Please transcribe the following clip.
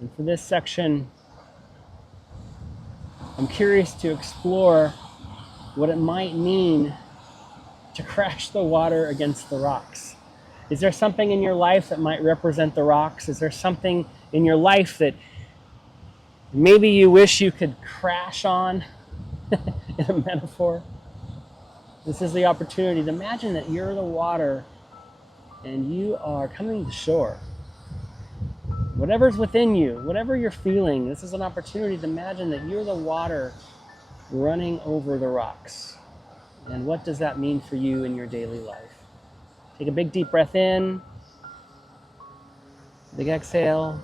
And for this section, I'm curious to explore what it might mean to crash the water against the rocks. Is there something in your life that might represent the rocks? Is there something in your life that maybe you wish you could crash on in a metaphor? This is the opportunity to imagine that you're the water and you are coming to shore. Whatever's within you, whatever you're feeling, this is an opportunity to imagine that you're the water running over the rocks. And what does that mean for you in your daily life? Take a big deep breath in, big exhale.